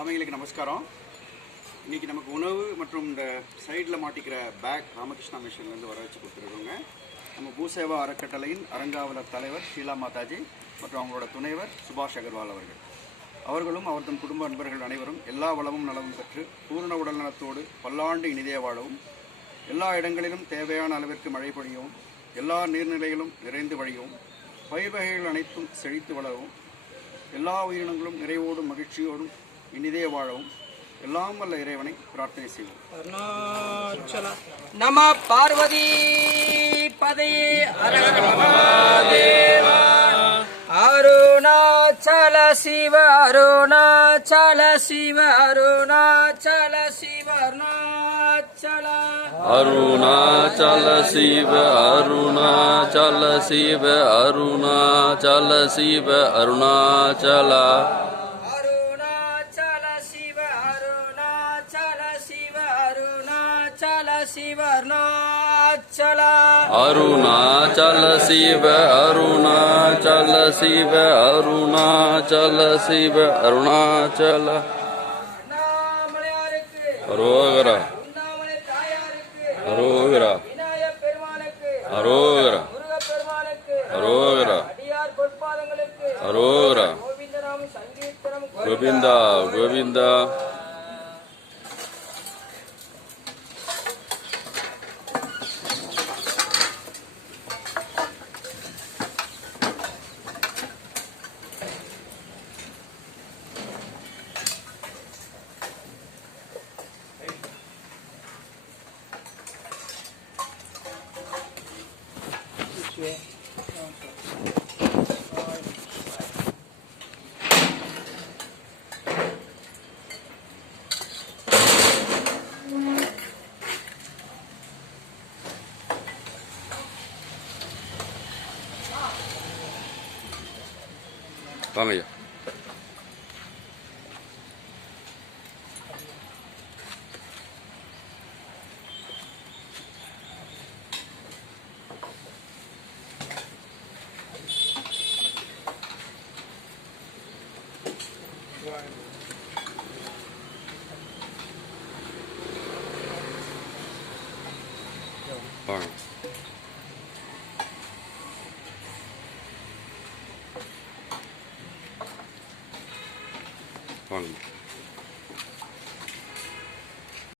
சாமிகளுக்கு நமஸ்காரம். இன்றைக்கி நமக்கு உணவு மற்றும் இந்த சைடில் மாட்டிக்கிற பேக் ராமகிருஷ்ணா மிஷன்லேருந்து வர வச்சு கொடுத்துருக்கோங்க. நம்ம பூசேவா அறக்கட்டளையின் அறங்காவலர் தலைவர் ஷீலா மாதாஜி மற்றும் அவங்களோட துணைவர் சுபாஷ் அகர்வால் அவர்களும் அவர்தம் குடும்ப நண்பர்கள் அனைவரும் எல்லா வளமும் நலமும் பெற்று பூரண உடல் நலத்தோடு பல்லாண்டு இனிதே வாழவும், எல்லா இடங்களிலும் தேவையான அளவிற்கு மழை பொழியவும், எல்லா நீர்நிலைகளும் நிறைந்து வழியவும், பயிர் வகைகள் அனைத்தும் செழித்து வளரவும், எல்லா உயிரினங்களும் நிறைவோடும் மகிழ்ச்சியோடும் இனிதே வாழவும் எல்லாம் வல்ல இறைவனை பிரார்த்தனை செய்வோம். நம பார்வதி பதையே அரஹரமஹாதேவா. அருணாச்சல சிவ அருணாச்சல சிவ அருணாச்சல சிவ அருணாச்சல அருணாச்சல சிவ அருணாச்சல சிவ அருணாச்சல சிவ அருணாச்சல அருணாச்சல சிவ அருணாச்சல சிவ அருணாச்சல சிவ அருணாச்சல சிவ அருணாச்சல அரோகரா அரோகரா அரோகரா அரோகரா அரோகரா கோவிந்தா கோவிந்தா. வாங்கய்யா. வாங்க.